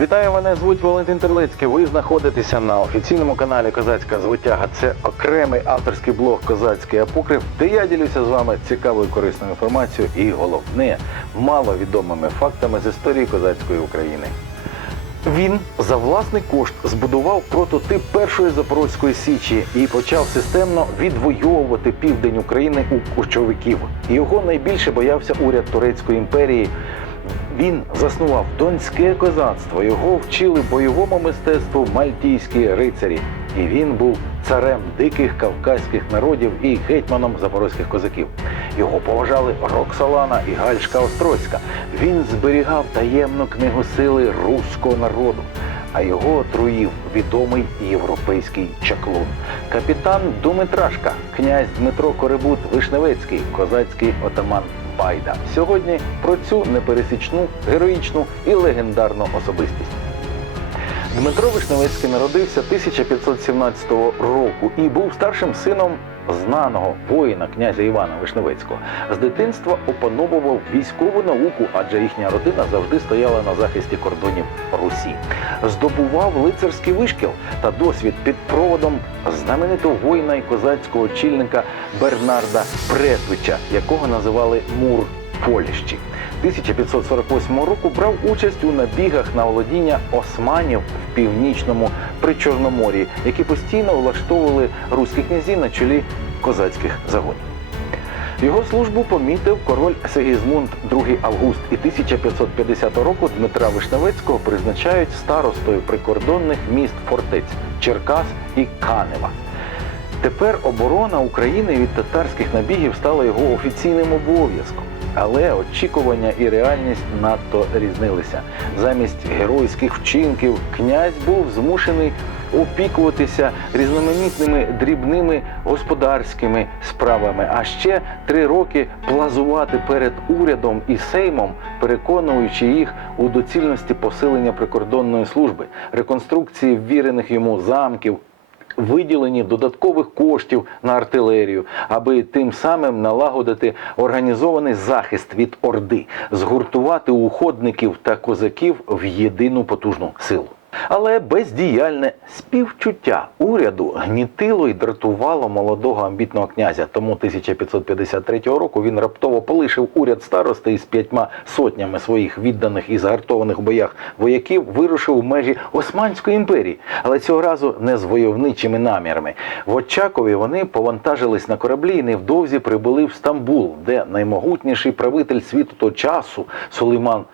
Вітаю, мене звуть Валентин Терлецький. Ви знаходитеся на офіційному каналі Козацька Звитяга. Це окремий авторський блог Козацький Апокрив, де я ділюся з вами цікавою корисною інформацією і головне маловідомими фактами з історії козацької України. Він за власний кошт збудував прототип першої запорозької січі і почав системно відвоювати південь України у кочовиків. Його найбільше боявся уряд Турецької імперії. Він заснував донське козацтво. Його вчили бойовому мистецтву мальтійські рицарі. І він був царем диких кавказьких народів і гетьманом запорозьких козаків. Його поважали Роксолана і Гальшка Острозька. Він зберігав таємну книгу сили руського народу. А його отруїв відомий європейський чаклун. Капітан Думитрашка, князь Дмитро Корибут Вишневецький, козацький отаман Байда. Сьогодні про цю непересічну, героїчну і легендарну особистість. Дмитро Вишневецький народився 1517 року і був старшим сином знаного воїна князя Івана Вишневецького. З дитинства опановував військову науку, адже їхня родина завжди стояла на захисті кордонів Русі. Здобував лицарський вишкіл та досвід під проводом знаменитого воїна і козацького очільника Бернарда Претвича, якого називали Мур Поліщі. 1548 року брав участь у набігах на володіння османів в північному Причорномор'ї, які постійно влаштовували руські князі на чолі козацьких загонів. Його службу помітив король Сигізмунд II Август і 1550 року Дмитра Вишневецького призначають старостою прикордонних міст фортець Черкас і Канева. Тепер оборона України від татарських набігів стала його офіційним обов'язком. Але очікування і реальність надто різнилися. Замість геройських вчинків князь був змушений опікуватися різноманітними дрібними господарськими справами, а ще три роки плазувати перед урядом і сеймом, переконуючи їх у доцільності посилення прикордонної служби, реконструкції ввірених йому замків, виділенні додаткових коштів на артилерію, аби тим самим налагодити організований захист від орди, згуртувати уходників та козаків в єдину потужну силу. Але бездіяльне співчуття уряду гнітило і дратувало молодого амбітного князя. Тому 1553 року він раптово полишив уряд старости із п'ятьма сотнями своїх відданих і загартованих в боях вояків, вирушив у межі Османської імперії, але цього разу не з войовничими намірами. В Очакові вони повантажились на кораблі і невдовзі прибули в Стамбул, де наймогутніший правитель світу того часу Сулейман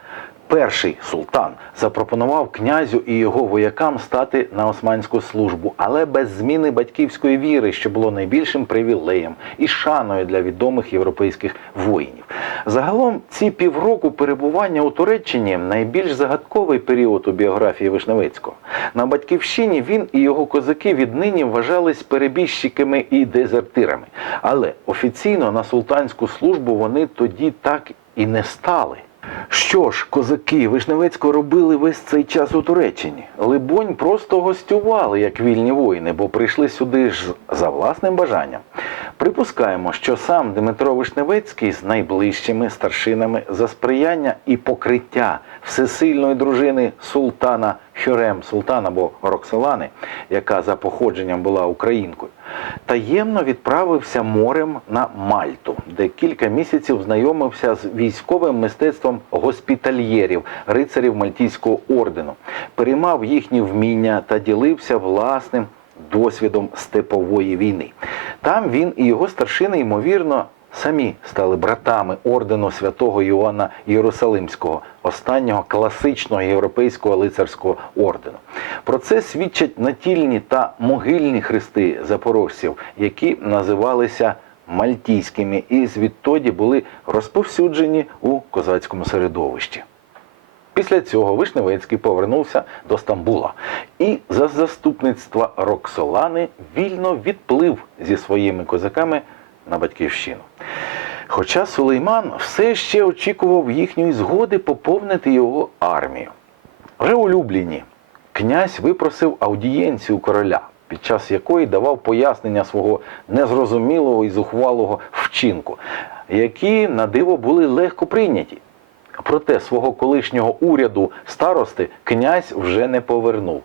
Перший султан запропонував князю і його воякам стати на османську службу, але без зміни батьківської віри, що було найбільшим привілеєм і шаною для відомих європейських воїнів. Загалом ці півроку перебування у Туреччині найбільш загадковий період у біографії Вишневецького. На батьківщині він і його козаки віднині вважались перебіжчиками і дезертирами. Але офіційно на султанську службу вони тоді так і не стали. Що ж, козаки Вишневецького робили весь цей час у Туреччині? Либонь просто гостювали як вільні воїни, бо прийшли сюди ж за власним бажанням. Припускаємо, що сам Дмитро Вишневецький з найближчими старшинами за сприяння і покриття всесильної дружини султана Хюрем Султана або Роксолани, яка за походженням була українкою, таємно відправився морем на Мальту, де кілька місяців знайомився з військовим мистецтвом госпітальєрів, рицарів Мальтійського ордену, переймав їхні вміння та ділився власним досвідом степової війни. Там він і його старшини, ймовірно, самі стали братами ордену святого Іоанна Єрусалимського, останнього класичного європейського лицарського ордену. Про це свідчать натільні та могильні хрести запорожців, які називалися мальтійськими і звідтоді були розповсюджені у козацькому середовищі. Після цього Вишневецький повернувся до Стамбула і за заступництва Роксолани вільно відплив зі своїми козаками на батьківщину. Хоча Сулейман все ще очікував їхньої згоди поповнити його армію. Вже у Любліні князь випросив аудієнцію короля, під час якої давав пояснення свого незрозумілого і зухвалого вчинку, які на диво були легко прийняті. Проте свого колишнього уряду старости князь вже не повернув.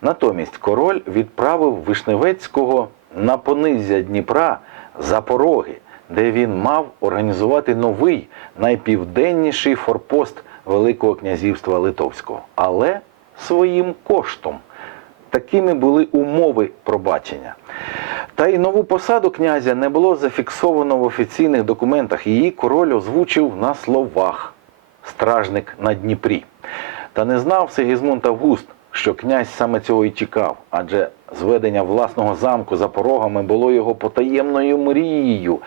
Натомість король відправив Вишневецького на понизя Дніпра за пороги, де він мав організувати новий найпівденніший форпост Великого князівства Литовського, але своїм коштом. Такими були умови пробачення. Та й нову посаду князя не було зафіксовано в офіційних документах. Її король озвучив на словах стражник на Дніпрі. Та не знав Сигізмунд Август, що князь саме цього і чекав, адже зведення власного замку за порогами було його потаємною мрією.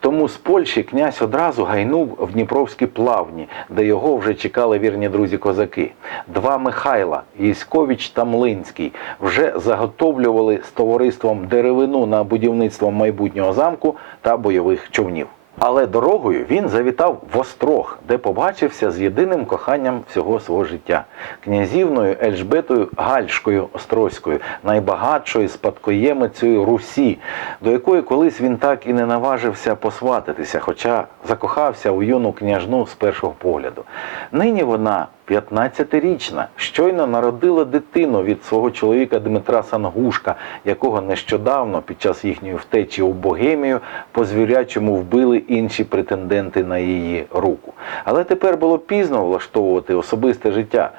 Тому з Польщі князь одразу гайнув в Дніпровські плавні, де його вже чекали вірні друзі козаки. Два Михайла, Єськович та Млинський, вже заготовлювали з товариством деревину на будівництво майбутнього замку та бойових човнів. Але дорогою він завітав в Острог, де побачився з єдиним коханням всього свого життя князівною Ельжбетою Гальшкою Острозькою, найбагатшою спадкоємицею Русі, до якої колись він так і не наважився посватитися, хоча закохався у юну княжну з першого погляду. Нині вона 15-річна, щойно народила дитину від свого чоловіка Дмитра Сангушка, якого нещодавно під час їхньої втечі у Богемію по звірячому вбили інші претенденти на її руку. Але тепер було пізно влаштовувати особисте життя.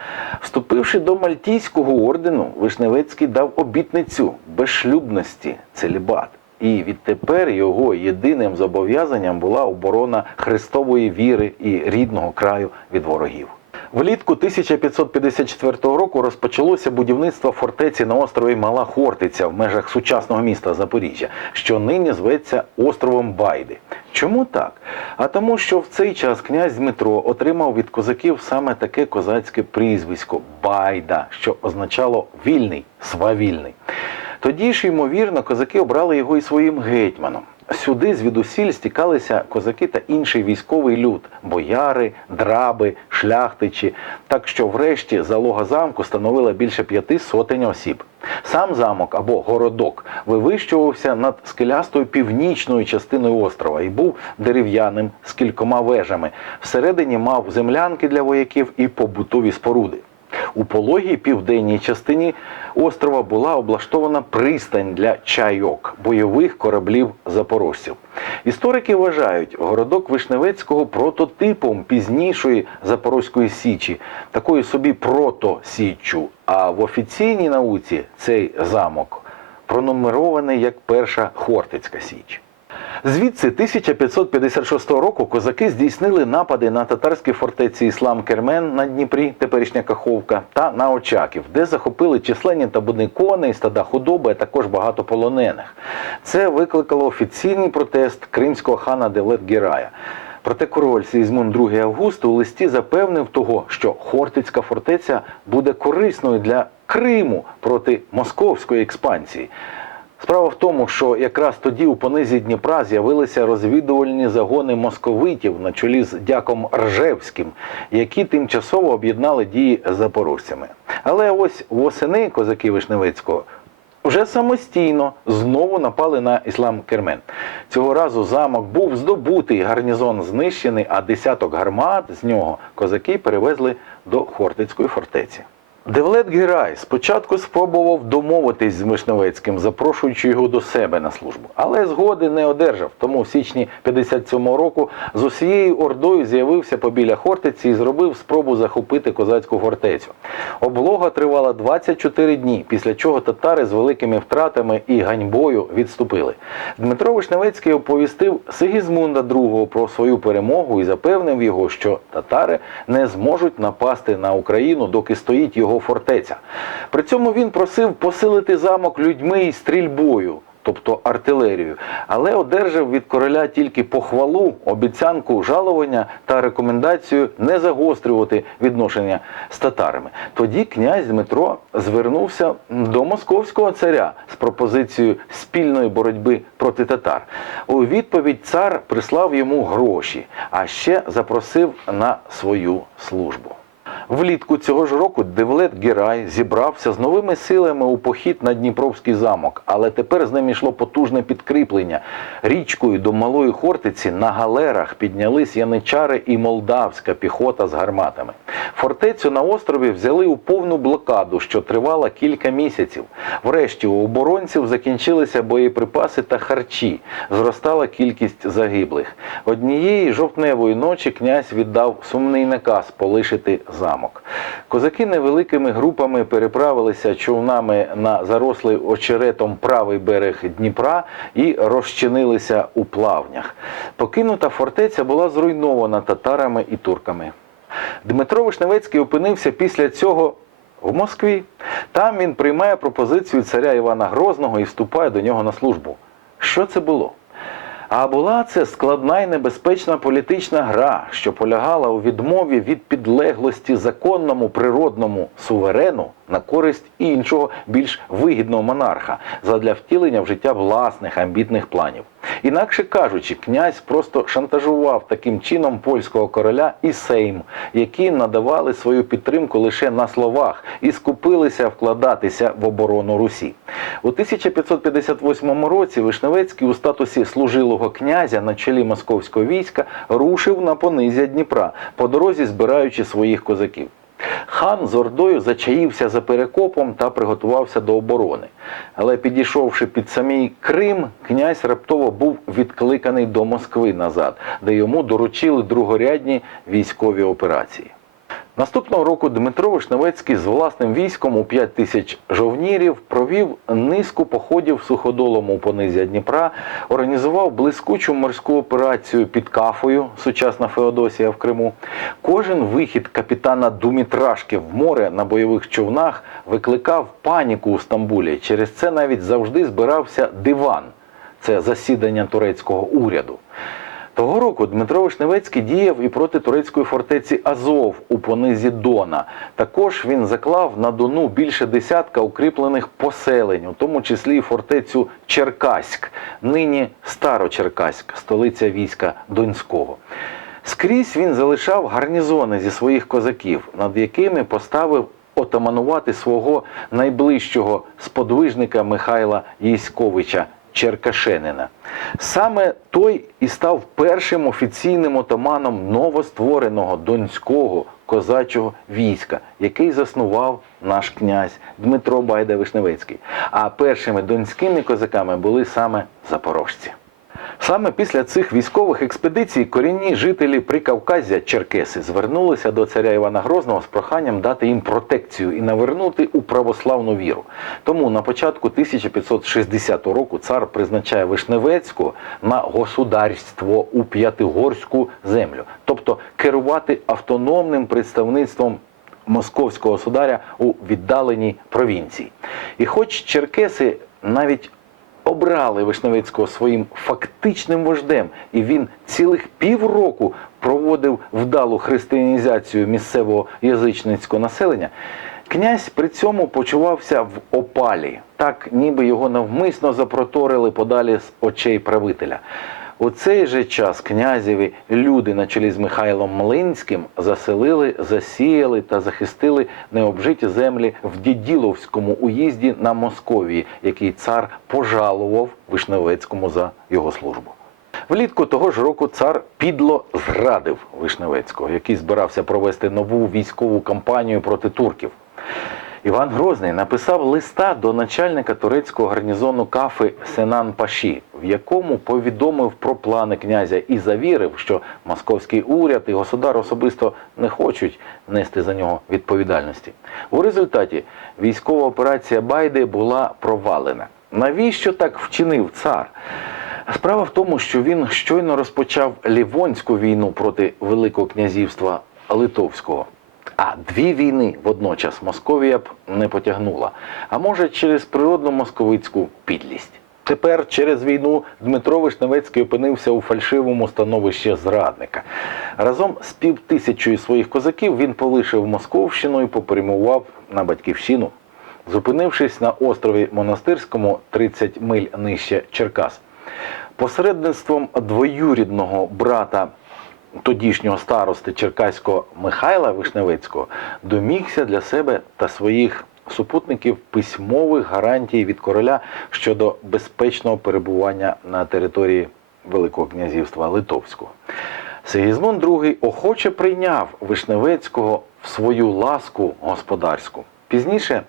Вступивши до Мальтійського ордену, Вишневецький дав обітницю безшлюбності целібат. І відтепер його єдиним зобов'язанням була оборона Христової віри і рідного краю від ворогів. Влітку 1554 року розпочалося будівництво фортеці на острові Мала Хортиця в межах сучасного міста Запоріжжя, що нині зветься островом Байди. Чому так? А тому, що в цей час князь Дмитро отримав від козаків саме таке козацьке прізвисько Байда, що означало вільний, свавільний. Тоді ж, ймовірно, козаки обрали його і своїм гетьманом. Сюди звідусіль стікалися козаки та інший військовий люд бояри, драби, шляхтичі. Так що, врешті, залога замку становила більше п'яти сотень осіб. Сам замок або городок вивищувався над скелястою північною частиною острова і був дерев'яним з кількома вежами. Всередині мав землянки для вояків і побутові споруди. У пологій південній частині острова була облаштована пристань для чайок бойових кораблів запорожців. Історики вважають городок Вишневецького прототипом пізнішої Запорозької січі, такою собі прото-січчю. А в офіційній науці цей замок пронумерований як перша Хортицька Січ. Звідси 1556 року козаки здійснили напади на татарські фортеці Іслам Кермен на Дніпрі, теперішня Каховка, та на Очаків, де захопили численні табуни коней, стада худоби, а також багато полонених. Це викликало офіційний протест кримського хана Девлет-Герая. Проте король Сігізмунд II Август у листі запевнив того, що Хортицька фортеця буде корисною для Криму проти московської експансії. Справа в тому, що якраз тоді у понизі Дніпра з'явилися розвідувальні загони московитів на чолі з дяком Ржевським, які тимчасово об'єднали дії з запорожцями. Але ось восени козаки Вишневецького вже самостійно знову напали на іслам Кермен. Цього разу замок був здобутий, гарнізон знищений, а десяток гармат з нього козаки перевезли до Хортицької фортеці. Девлет Герай спочатку спробував домовитись з Вишневецьким, запрошуючи його до себе на службу, але згоди не одержав. Тому в січні 57-го року з усією ордою з'явився побіля Хортиці і зробив спробу захопити козацьку фортецю. Облога тривала 24 дні, після чого татари з великими втратами і ганьбою відступили. Дмитро Вишневецький оповістив Сигізмунда II про свою перемогу і запевнив його, що татари не зможуть напасти на Україну, доки стоїть його фортеця. При цьому він просив посилити замок людьми і стрільбою. Тобто артилерію, але одержав від короля тільки похвалу, обіцянку жалування та рекомендацію не загострювати відношення з татарами. Тоді князь Дмитро звернувся до московського царя з пропозицією спільної боротьби проти татар. У відповідь цар прислав йому гроші, а ще запросив на свою службу. Влітку цього ж року Девлет Герай зібрався з новими силами у похід на Дніпровський замок, але тепер з ним йшло потужне підкріплення. Річкою до Малої Хортиці на галерах піднялись яничари і молдавська піхота з гарматами. Фортецю на острові взяли у повну блокаду, що тривала кілька місяців. Врешті у оборонців закінчилися боєприпаси та харчі. Зростала кількість загиблих. Однієї жовтневої ночі князь віддав сумний наказ полишити замок. Козаки невеликими групами переправилися човнами на зарослий очеретом правий берег Дніпра і розчинилися у плавнях. Покинута фортеця була зруйнована татарами і турками. Дмитро Вишневецький опинився після цього в Москві. Там він приймає пропозицію царя Івана Грозного і вступає до нього на службу. Що це було? А була це складна і небезпечна політична гра, що полягала у відмові від підлеглості законному природному суверену на користь іншого більш вигідного монарха задля втілення в життя власних амбітних планів. Інакше кажучи, князь просто шантажував таким чином польського короля і Сейм, які надавали свою підтримку лише на словах і скупилися вкладатися в оборону Русі. У 1558 році Вишневецький у статусі служилого князя на чолі московського війська рушив на понизя Дніпра, по дорозі збираючи своїх козаків. Хан з Ордою зачаївся за перекопом та приготувався до оборони. Але підійшовши під самий Крим, князь раптово був відкликаний до Москви назад, де йому доручили другорядні військові операції. Наступного року Дмитро Вишневецький з власним військом у 5 тисяч жовнірів провів низку походів суходолом у понизя Дніпра, організував блискучу морську операцію під Кафою, сучасна Феодосія в Криму. Кожен вихід капітана Думітрашки в море на бойових човнах викликав паніку у Стамбулі. Через це навіть завжди збирався диван. Це засідання турецького уряду. Того року Дмитро Вишневецький діяв і проти турецької фортеці Азов у понизі Дона. Також він заклав на Дону більше десятка укріплених поселень, у тому числі фортецю Черкаськ, нині Старочеркаськ, столиця війська Донського. Скрізь він залишав гарнізони зі своїх козаків, над якими поставив отаманувати свого найближчого сподвижника Михайла Єськовича Черкашенина. Саме той і став першим офіційним отаманом новоствореного донського козачого війська, який заснував наш князь Дмитро Байда Вишневецький. А першими донськими козаками були саме запорожці. Саме після цих військових експедицій корінні жителі Прикавказя Черкеси звернулися до царя Івана Грозного з проханням дати їм протекцію і навернути у православну віру. Тому на початку 1560 року цар призначає Вишневецького на государство у П'ятигорську землю, тобто керувати автономним представництвом московського государя у віддаленій провінції. І хоч черкеси навіть обрали Вишневецького своїм фактичним вождем, і він цілих півроку проводив вдалу християнізацію місцевого язичницького населення. Князь при цьому почувався в опалі, так ніби його навмисно запроторили подалі з очей правителя. У цей же час князеві люди на чолі з Михайлом Млинським заселили, засіяли та захистили необжиті землі в Діділовському уїзді на Московії, який цар пожалував Вишневецькому за його службу. Влітку того ж року цар підло зрадив Вишневецького, який збирався провести нову військову кампанію проти турків. Іван Грозний написав листа до начальника турецького гарнізону Кафи Сенан Паші, в якому повідомив про плани князя і завірив, що московський уряд і государ особисто не хочуть нести за нього відповідальності. У результаті військова операція Байди була провалена. Навіщо так вчинив цар? Справа в тому, що він щойно розпочав Лівонську війну проти Великого князівства Литовського. А дві війни водночас Московія б не потягнула. А може через природну московицьку підлість. Тепер через війну Дмитро Вишневецький опинився у фальшивому становищі зрадника. Разом з півтисячою своїх козаків він полишив Московщину і попрямував на батьківщину, зупинившись на острові Монастирському 30 миль нижче Черкас. Посередництвом двоюрідного брата тодішнього старости Черкаського Михайла Вишневецького домігся для себе та своїх супутників письмових гарантій від короля щодо безпечного перебування на території Великого князівства Литовського. Сигізмунд II охоче прийняв Вишневецького в свою ласку господарську. Пізніше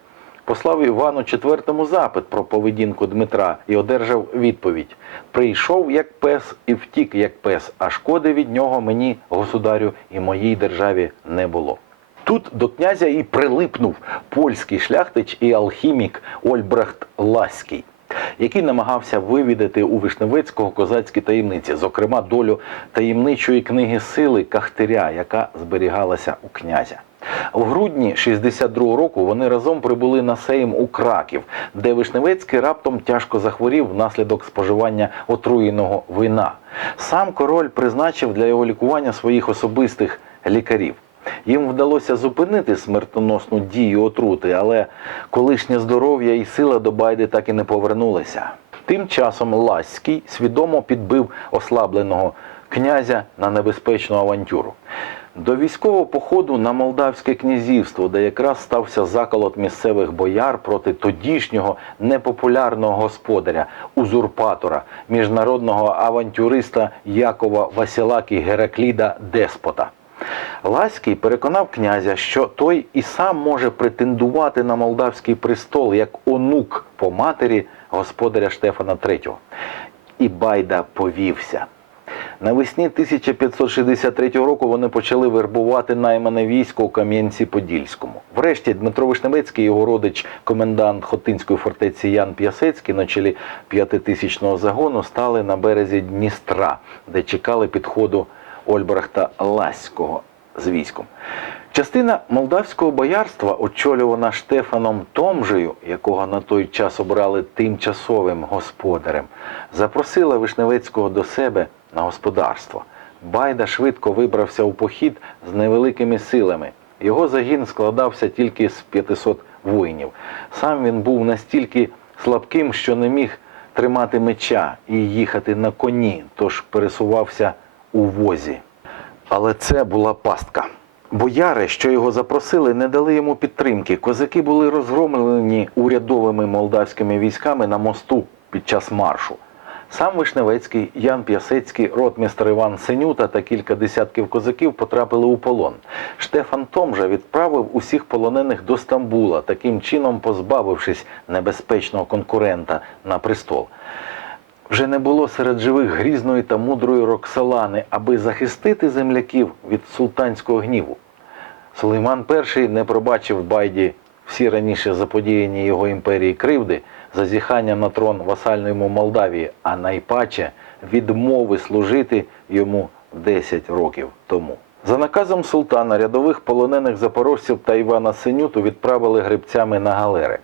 послав Івану IV запит про поведінку Дмитра і одержав відповідь: прийшов як пес і втік як пес, а шкоди від нього мені, государю, і моїй державі не було. Тут до князя і прилипнув польський шляхтич і алхімік Ольбрехт Ласький, який намагався вивідати у Вишневецького козацькі таємниці, зокрема долю таємничої книги сили Кахтиря, яка зберігалася у князя. В грудні 62-го року вони разом прибули на Сейм у Краків, де Вишневецький раптом тяжко захворів внаслідок споживання отруєного вина. Сам король призначив для його лікування своїх особистих лікарів. Їм вдалося зупинити смертоносну дію отрути, але колишнє здоров'я і сила до Байди так і не повернулися. Тим часом Ласький свідомо підбив ослабленого князя на небезпечну авантюру. До військового походу на Молдавське князівство, де якраз стався заколот місцевих бояр проти тодішнього непопулярного господаря, узурпатора, міжнародного авантюриста Якова Василаки Геракліда Деспота. Ласький переконав князя, що той і сам може претендувати на молдавський престол як онук по матері господаря Штефана III. І Байда повівся. Навесні 1563 року вони почали вербувати наймане військо у Кам'янці-Подільському. Врешті Дмитро Вишневецький, і його родич, комендант Хотинської фортеці Ян П'ясецький на чолі п'ятитисячного загону стали на березі Дністра, де чекали підходу Ольбрахта Ласького з військом. Частина молдавського боярства, очолювана Штефаном Томжею, якого на той час обрали тимчасовим господарем, запросила Вишневецького до себе на господарство. Байда швидко вибрався у похід з невеликими силами. Його загін складався тільки з 500 воїнів. Сам він був настільки слабким, що не міг тримати меча і їхати на коні, тож пересувався у возі. Але це була пастка. Бояри, що його запросили, не дали йому підтримки. Козаки були розгромлені урядовими молдавськими військами на мосту під час маршу. Сам Вишневецький, Ян П'ясецький, ротмістр Іван Синюта та кілька десятків козаків потрапили у полон. Штефан Томжа відправив усіх полонених до Стамбула, таким чином позбавившись небезпечного конкурента на престол. Вже не було серед живих грізної та мудрої Роксолани, аби захистити земляків від султанського гніву. Сулейман І не пробачив Байді всі раніше заподіяні його імперії кривди, зазіхання на трон васальної Молдавії, а найпаче відмови служити йому 10 років тому. За наказом султана рядових полонених запорожців та Івана Синюту відправили грибцями на галери.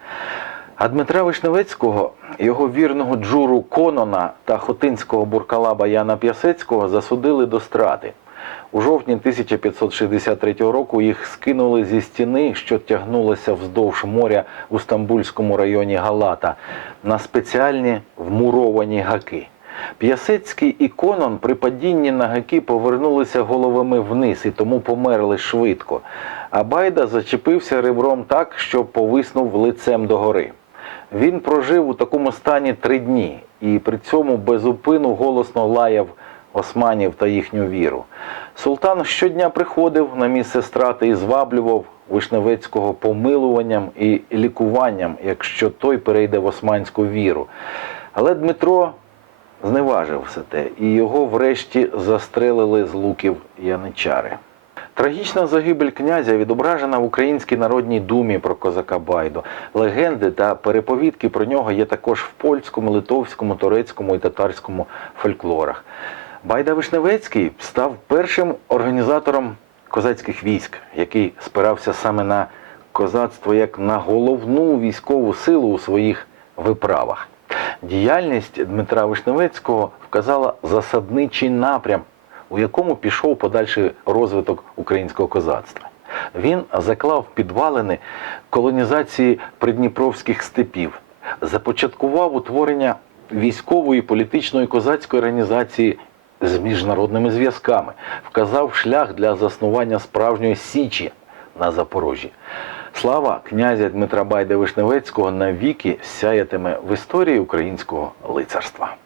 А Дмитра Вишневецького, його вірного Джуру Конона та хотинського буркалаба Яна П'ясецького засудили до страти. У жовтні 1563 року їх скинули зі стіни, що тягнулася вздовж моря у Стамбульському районі Галата, на спеціальні вмуровані гаки. П'ясецький і Конон при падінні на гаки повернулися головами вниз і тому померли швидко. А Байда зачепився ребром так, що повиснув лицем догори. Він прожив у такому стані три дні і при цьому безупину голосно лаяв османів та їхню віру. Султан щодня приходив на місце страти і зваблював Вишневецького помилуванням і лікуванням, якщо той перейде в османську віру. Але Дмитро зневажив все те, і його врешті застрелили з луків яничари. Трагічна загибель князя відображена в Українській народній думі про козака Байду. Легенди та переповідки про нього є також в польському, литовському, турецькому і татарському фольклорах. Байда Вишневецький став першим організатором козацьких військ, який спирався саме на козацтво як на головну військову силу у своїх виправах. Діяльність Дмитра Вишневецького вказала засадничий напрям, у якому пішов подальший розвиток українського козацтва. Він заклав підвалини колонізації придніпровських степів, започаткував утворення військової політичної козацької організації з міжнародними зв'язками, вказав шлях для заснування справжньої січі на Запорожжі. Слава князя Дмитра Байда Вишневецького навіки сяятиме в історії українського лицарства.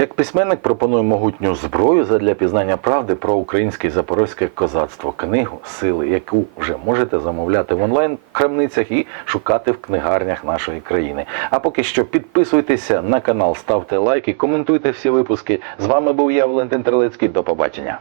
Як письменник пропонує могутню зброю задля пізнання правди про українське запорозьке козацтво, книгу Сили, яку вже можете замовляти в онлайн крамницях і шукати в книгарнях нашої країни. А поки що підписуйтеся на канал, ставте лайки, коментуйте всі випуски. З вами був я, Валентин Терлецький. До побачення.